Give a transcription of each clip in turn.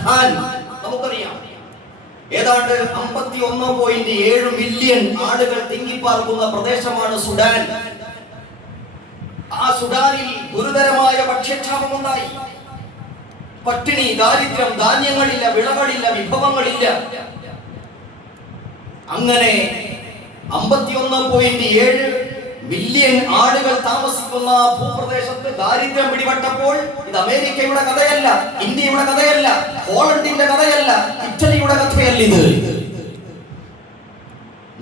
Sudan നമുക്കറിയാം. ഏതാണ്ട് 51.7 million ആളുകൾ തിങ്ങിപ്പാർക്കുന്ന പ്രദേശമാണ് സുഡാൻ. ആ സുഡാനിൽ ഗുരുതരമായ ഭക്ഷ്യക്ഷാമമുണ്ടായി. പട്ടിണി, ദാരിദ്ര്യം, ധാന്യങ്ങളില്ല, വിളകളില്ല, വിഭവങ്ങളില്ല. അങ്ങനെ 51.7 മില്യൺ ആളുകൾ താമസിക്കുന്ന ഭൂപ്രദേശത്ത് ദാരിദ്ര്യം പിടിപെട്ടപ്പോൾ ഇത് അമേരിക്കയുടെ കഥയല്ല, ഇന്ത്യയുടെ കഥയല്ല, ഹോളണ്ടിന്റെ കഥയല്ല, ഇറ്റലിയുടെ കഥയല്ല. ഇത്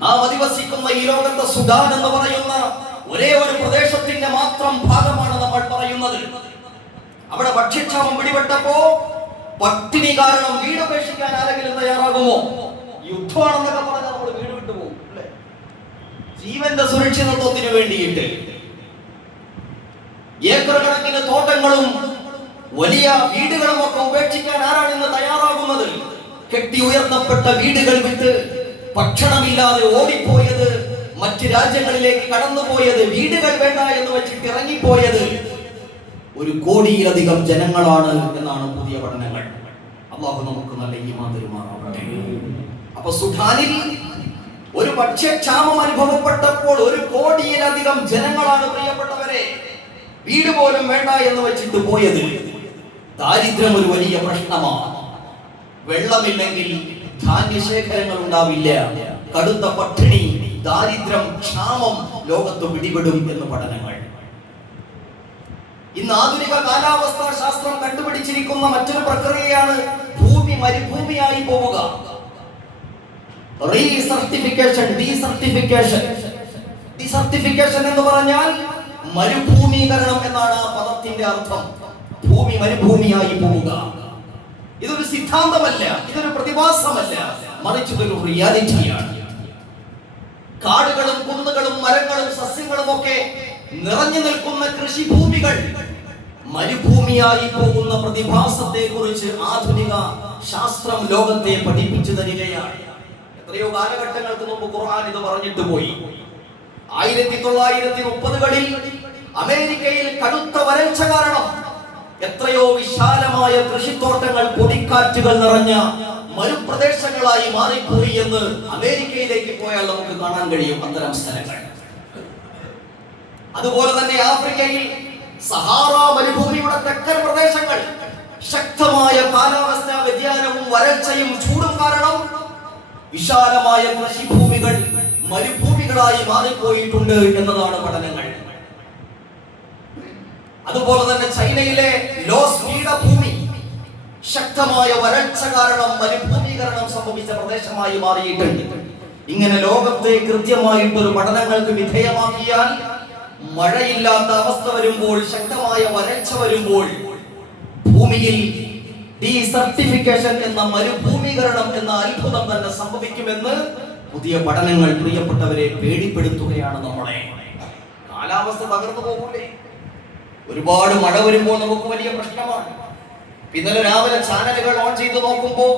നാം അധിവസിക്കുന്ന ഈ ലോകത്തെ സുഡാൻ എന്ന് പറയുന്ന ഒരേ ഒരു പ്രദേശത്തിന്റെ മാത്രം ഭാഗമാണ് നമ്മൾ പറയുന്നത്. അവിടെ ഭക്ഷ്യക്ഷാമം പിടിപെട്ടപ്പോ പട്ടിണി കാരണം വീടുപേക്ഷിക്കാൻ ആരെങ്കിലും തയ്യാറാകുമോ? യുദ്ധമാണെന്നൊക്കെ പറഞ്ഞാൽ നമ്മൾ വീട് വിട്ടുപോകും അല്ലെ? ജീവന്റെ സുരക്ഷിതത്വത്തിന് വേണ്ടിയിട്ട് ഏക്കർ കണക്കിന് തോട്ടങ്ങളും വലിയ വീടുകളും ഒക്കെ ഉപേക്ഷിക്കാൻ ആരാണ് ഇന്ന് തയ്യാറാകുന്നത്? കെട്ടി ഉയർത്തപ്പെട്ട വീടുകൾ വിട്ട് ഭക്ഷണമില്ലാതെ ഓടിപ്പോയത്, മറ്റ് രാജ്യങ്ങളിലേക്ക് കടന്നുപോയത്, വീടുകൾ വേണ്ട എന്ന് വെച്ചിട്ട് ഇറങ്ങിപ്പോയത് 1 കോടിയിലധികം ജനങ്ങളാണ് എന്നാണ് പുതിയ പഠനങ്ങൾ. അല്ലാഹു നമുക്ക് നല്ല ഈമാൻ തരുമാറാവട്ടെ. അപ്പൊ സുഡാനിൽ ഒരു ഭക്ഷ്യക്ഷാമം അനുഭവപ്പെട്ടപ്പോൾ 1 കോടിയിലധികം ജനങ്ങളാണ് പ്രിയപ്പെട്ടവരെ വീട് പോലും വേണ്ട എന്ന് വെച്ചിട്ട് പോയത്. ദാരിദ്ര്യം ഒരു വലിയ പ്രശ്നമാണ്. വെള്ളമില്ലെങ്കിൽ ധാന്യശേഖരങ്ങൾ ഉണ്ടാവില്ല. കടുത്ത പട്ടിണി, ദാരിദ്ര്യം, ക്ഷാമം ലോകത്ത് പിടിപെടും എന്ന് പഠനങ്ങൾ. ഇന്ന് ആധുനിക കാലാവസ്ഥാ ശാസ്ത്രം കണ്ടുപിടിച്ചിരിക്കുന്ന മറ്റൊരു പ്രക്രിയയാണ് ഭൂമി മരുഭൂമിയായി പോവുക. റീസർട്ടിഫിക്കേഷൻ, ഡീസർട്ടിഫിക്കേഷൻ. ഡീസർട്ടിഫിക്കേഷൻ എന്ന് പറഞ്ഞാൽ മരുഭൂമീകരണം എന്നാണ് ആ പദത്തിന്റെ അർത്ഥം. ഭൂമി മരുഭൂമിയായി പോവുക. ഇതൊരു സിദ്ധാന്തമല്ല, ഇതൊരു പ്രതിഭാസമല്ല, മറിച്ച് ഇതൊരു റിയാലിറ്റിയാണ്. കാടുകളും കുന്നുകളും മരങ്ങളും സസ്യങ്ങളും ഒക്കെ നിറഞ്ഞു നിൽക്കുന്ന കൃഷിഭൂമികൾ മരുഭൂമിയായി പോകുന്ന പ്രതിഭാസത്തെ കുറിച്ച് ആധുനിക ശാസ്ത്രം ലോകത്തെ പഠിപ്പിച്ചു തരികയാണ്. എത്രയോ കാലഘട്ടങ്ങൾക്ക് മുമ്പ് ഖുർആൻ ഇത് പറഞ്ഞിട്ട് പോയി. 1930കളിൽ അമേരിക്കയിൽ കടുത്ത വരൾച്ച കാരണം എത്രയോ വിശാലമായ കൃഷിത്തോട്ടങ്ങൾ പൊടിക്കാറ്റുകൾ നിറഞ്ഞ മരുപ്രദേശങ്ങളായി മാറിപ്പോയി എന്ന് അമേരിക്കയിലേക്ക് പോയാൽ നമുക്ക് കാണാൻ കഴിയും അത്തരം സ്ഥലങ്ങൾ. അതുപോലെ തന്നെ ആഫ്രിക്കയിൽ സഹാറ മരുഭൂമിയുടെ തെക്കൻ പ്രദേശങ്ങൾ ശക്തമായ കാലാവസ്ഥാ വ്യതിയാനവും വരൾച്ചയും ചൂടും കാരണം വിശാലമായ കൃഷിഭൂമികൾ മരുഭൂമികളായി മാറിപ്പോയിട്ടുണ്ട് എന്നതാണ് പഠനങ്ങൾ. അതുപോലെ തന്നെ ചൈനയിലെ ലോസ് പീഠഭൂമി ശക്തമായ വരൾച്ച കാരണം മരുഭൂമീകരണം സംഭവിച്ച പ്രദേശമായി മാറിയിട്ടുണ്ട്. ഇങ്ങനെ ലോകത്തെ കൃത്യമായിട്ടൊരു പഠനങ്ങൾക്ക് വിധേയമാക്കിയാൽ മഴയില്ലാത്ത അവസ്ഥ വരുമ്പോൾ, ശക്തമായ വരൾച്ച വരുമ്പോൾ ഭൂമിയിൽ ഡീസർട്ടിഫിക്കേഷൻ എന്ന മരുഭൂമീകരണം എന്ന അത്ഭുതം തന്നെ സംഭവിക്കുമെന്ന് പുതിയ പഠനങ്ങൾ പ്രിയപ്പെട്ടവരെ പേടിപ്പെടുത്തുകയാണ്. നമ്മളെ കാലാവസ്ഥ തകർന്നു പോകൂലേ? ഒരുപാട് മഴ വരുമ്പോൾ നമുക്ക് വലിയ പ്രശ്നമാണ്. ഇന്നലെ രാവിലെ ചാനലുകൾ ഓൺ ചെയ്ത് നോക്കുമ്പോൾ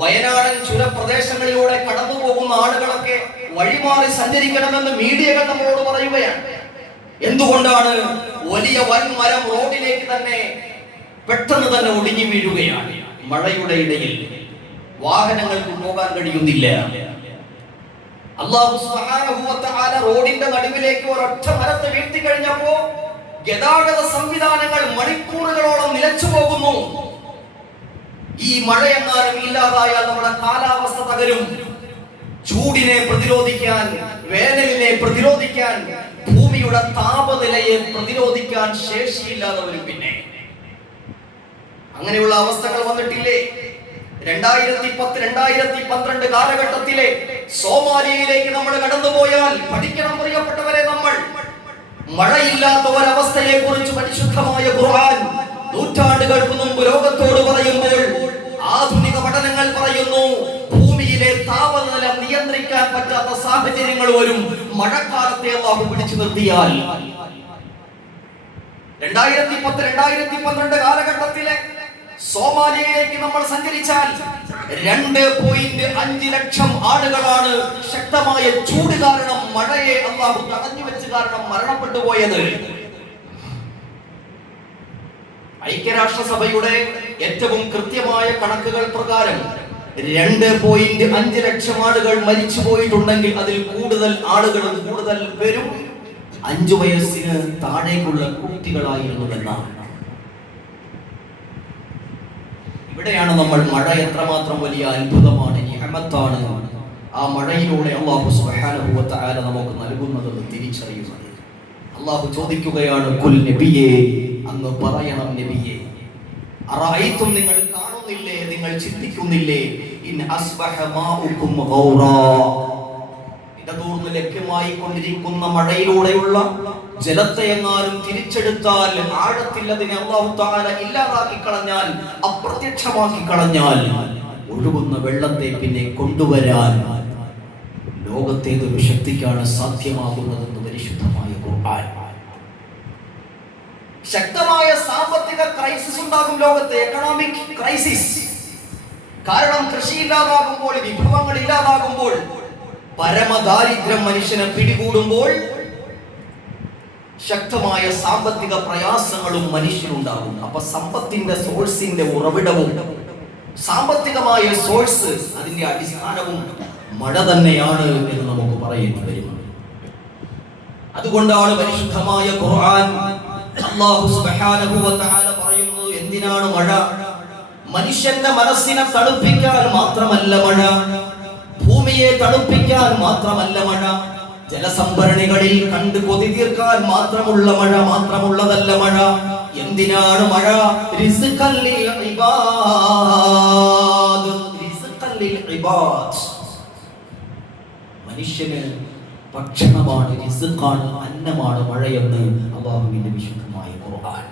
വയനാടൻ ചുരപ്രദേശങ്ങളിലൂടെ കടന്നു പോകുന്ന ആളുകളൊക്കെ വഴിമാറി സഞ്ചരിക്കണമെന്ന് മീഡിയകൾ നമ്മളോട് പറയുകയാണ്. എന്തുകൊണ്ടാണ്? വലിയ വൻമരം റോഡിലേക്ക് തന്നെ പെട്ടെന്ന് തന്നെ ഒടിഞ്ഞു വീഴുകയാണ്. മഴയുടെ ഇടയിൽ വാഹനങ്ങൾക്ക് പോകാൻ കഴിയുന്നില്ല. അല്ലാഹു സുബ്ഹാനഹു വ തആല റോഡിന്റെ നടുവിലേക്ക് ഒരൊറ്റ മരത്തെ വീഴ്ത്തി കഴിഞ്ഞപ്പോ ഗതാഗത സംവിധാനങ്ങൾ മണിക്കൂറുകളോളം നിലച്ചു പോകുന്നു. ഈ മഴയെങ്ങാനും ഇല്ലാതായാൽ നമ്മുടെ കാലാവസ്ഥ തകരും. ചൂടിനെ പ്രതിരോധിക്കാൻ, വേനലിനെ പ്രതിരോധിക്കാൻ, ഭൂമിയുടെ താപനിലയെ പ്രതിരോധിക്കാൻ ശേഷിയില്ലാതെ വരും. പിന്നെ അങ്ങനെയുള്ള അവസ്ഥകൾ വന്നിട്ടില്ലേ? 2010-2012 കാലഘട്ടത്തിലെ സോമാലിയയിലേക്ക് നമ്മൾ കടന്നുപോയാൽ പഠിക്കണം പ്രിയപ്പെട്ടവരെ. നമ്മൾ മഴയില്ലാത്ത ഒരവസ്ഥയെ കുറിച്ച് പരിശുദ്ധമായ ഖുർആൻ നൂറ്റാണ്ടുകൾക്ക് മുമ്പ് ലോകത്തോട് പറയുമ്പോൾ ആധുനിക പഠനങ്ങൾ പറയുന്നു ഭൂമിയിലെ താപനില നിയന്ത്രിക്കാൻ പറ്റാത്ത സാഹചര്യങ്ങൾ വരും മഴക്കാലത്തെ അല്ലാഹു പിടിച്ചു നിർത്തിയാൽ. 2010-2012 കാലഘട്ടത്തിലെ സോമാലിയയിലേക്ക് നമ്മൾ സഞ്ചരിച്ചാൽ 2.5 ലക്ഷം ആളുകളാണ് ശക്തമായ ചൂട് കാരണം, മഴയെ അല്ലാഹു തടഞ്ഞു വെച്ച് കാരണം മരണപ്പെട്ടു പോയത്. ഐക്യരാഷ്ട്രസഭയുടെ ഏറ്റവും കൃത്യമായ കണക്കുകൾ പ്രകാരം 2.5 ലക്ഷം ആളുകൾ മരിച്ചു പോയിട്ടുണ്ടെങ്കിൽ അതിൽ കൂടുതൽ ആളുകളും കൂടുതൽ പേരും 5 വയസ്സിന് താഴേക്കുള്ള കുട്ടികളായിരുന്നുവെന്നാണ്. ഇവിടെയാണ് നമ്മൾ മഴ എത്രമാത്രം വലിയ അത്ഭുതമാണ്, നിഅമത്താണ്, ആ മഴയിലൂടെ അല്ലാഹു സുബ്ഹാനഹു വ തആല നമുക്ക് നൽകുന്നതെന്ന് തിരിച്ചറിയുന്നത്. അല്ലാഹു ചോദിക്കുകയാണ്, ഖുൽ നബിയേ, അങ്ങ് പറയണം നബിയേ, അറഅയ്തും, നിങ്ങൾ കാണുന്നില്ലേ, നിങ്ങൾ ചിന്തിക്കുന്നില്ലേ, ഇൻ അസ്ബഹ മാഉകും ഗൗറാ, ഇടതൂർന്ന് ലഭ്യമായി കൊണ്ടിരിക്കുന്ന മഴയിലൂടെയുള്ള ജലത്തെ എങ്ങാനും തിരിച്ചെടുത്താൽ, ആഴത്തിൽ അതിനെ അല്ലാഹു തആല ഇല്ലാതാക്കി കളഞ്ഞാൽ, അപ്രത്യക്ഷമാക്കി കളഞ്ഞാൽ, ഒഴുകുന്ന വെള്ളത്തെ പിന്നെ കൊണ്ടുവരാൻ ലോകത്തേതൊരു ശക്തിക്കാണ് സാധ്യമാകുന്നതെന്ന് പരിശുദ്ധമായ ഖുർആൻ. ശക്തമായ സാമ്പത്തിക ക്രൈസിസ് ഉണ്ടാകും ലോകത്തെ, എക്കണോമിക് ക്രൈസിസ്. കാരണം കൃഷി ഇല്ലാതാകുമ്പോൾ, വിഭവങ്ങൾ ഇല്ലാതാകുമ്പോൾ, പരമദാരിദ്ര്യം മനുഷ്യനെ പിടികൂടുമ്പോൾ ശക്തമായ സാമ്പത്തിക പ്രയാസങ്ങളും മനുഷ്യനുണ്ടാകും. അപ്പൊ സമ്പത്തിന്റെ സോഴ്സിന്റെ ഉറവിടവും സാമ്പത്തികമായ സോഴ്സ്, അതിന്റെ അടിസ്ഥാനവും മഴ തന്നെയാണ് എന്ന് നമുക്ക് പറയേണ്ടി വരും. അതുകൊണ്ടാണ് പരിശുദ്ധമായ ഖുർആൻ അല്ലാഹു സുബ്ഹാനഹു വ തആല പറയുന്നത്, എന്തിനാണ് മഴ? മനുഷ്യന്റെ മനസ്സിനെ തണുപ്പിക്കാൻ മാത്രമല്ല മഴ, ഭൂമിയെ തണുപ്പിക്കാൻ മാത്രമല്ല മഴ, ജലസംഭരണികളിൽ കണ്ട് കൊതി തീർക്കാൻ മാത്രമുള്ളതല്ല മഴ. എന്തിനാണ് മഴ? റിസ്ഖൻ ലിൽ ഇബാദ്, റിസ്ഖൻ ലിൽ ഇബാദ്. മനുഷ്യന് ഭക്ഷണമാണ്, റിസ്ഖാണ്, അന്നമാണ് മഴയെന്ന് അല്ലാഹുവിന്റെ വിശുദ്ധമായ ഖുർആൻ.